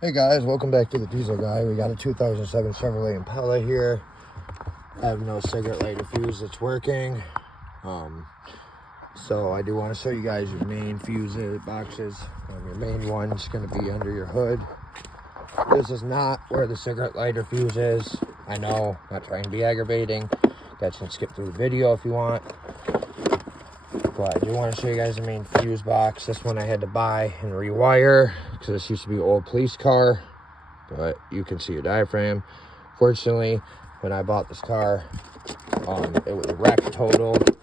Hey guys, welcome back to the Diesel Guy. We got a 2007 Chevrolet Impala here. I have no cigarette lighter fuse that's working. So I do want to show you guys your main fuse boxes. Your main one's going to be under your hood. This is not where the cigarette lighter fuse is. I know, not trying to be aggravating. You guys can skip through the video if you want. But I do want to show you guys the main fuse box. This one I had to buy and rewire because this used to be an old police car. But you can see your diaphragm. Fortunately, when I bought this car, it was wrecked, totaled,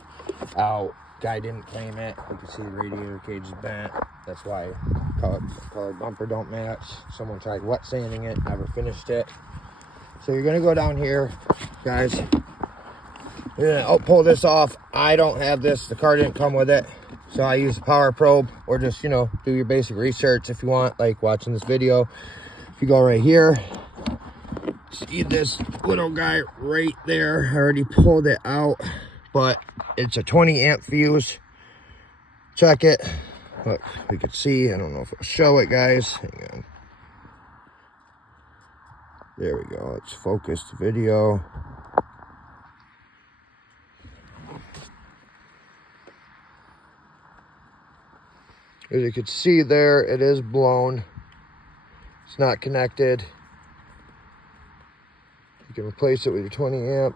out. Guy didn't claim it. You can see the radiator cage is bent. That's why color bumper don't match. Someone tried wet sanding it, never finished it. So you're gonna go down here, guys. You're gonna pull this off. I don't have this. The car didn't come with it. So I use a power probe, or just, do your basic research if you want, like watching this video. If you go right here, see this little guy right there. I already pulled it out, but it's a 20 amp fuse. Check it. Look, we can see. I don't know if it'll show it, guys. Hang on. There we go. Let's focus the video. As you can see there, it is blown. It's not connected. You can replace it with your 20 amp.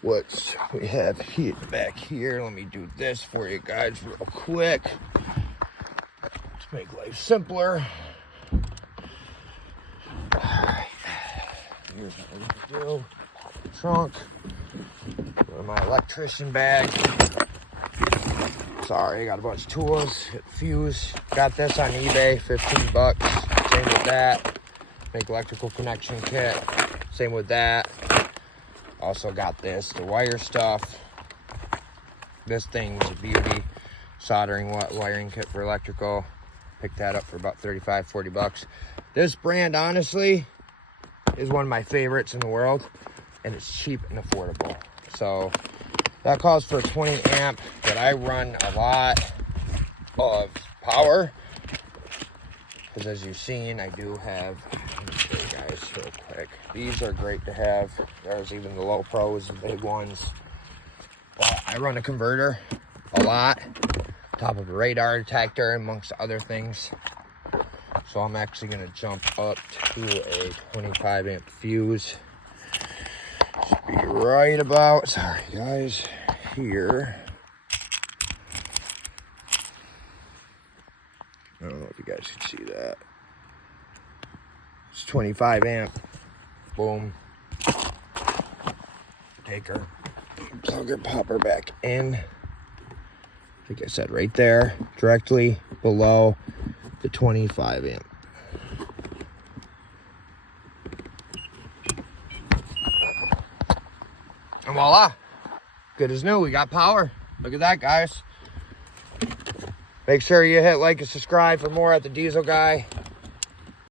What we have here back here, let me do this for you guys real quick to make life simpler. Alright, here's what we need to do. Trunk, go to my electrician bag. Sorry, I got a bunch of tools. Hit fuse. Got this on eBay, 15 bucks. Same with that. Make electrical connection kit. Same with that. Also got this, the wire stuff. This thing's a beauty. Soldering wiring kit for electrical. Picked that up for about 35, 40 bucks. This brand, honestly, is one of my favorites in the world. And it's cheap and affordable. So that calls for 20 amp, but I run a lot of power. Because as you've seen, I do have, let me show you guys real quick. These are great to have. There's even the low pros, the big ones. But I run a converter a lot. Top of a radar detector, amongst other things. So I'm actually going to jump up to a 25 amp fuse. Should be right about, sorry guys, here. I don't know if you guys can see that. It's 25 amp. Boom. Take her. Plug her, pop her back in. Like I said, right there, directly below the 25 amp. And voila, good as new. We got power. Look at that, guys. Make sure you hit like and subscribe for more at the Diesel Guy.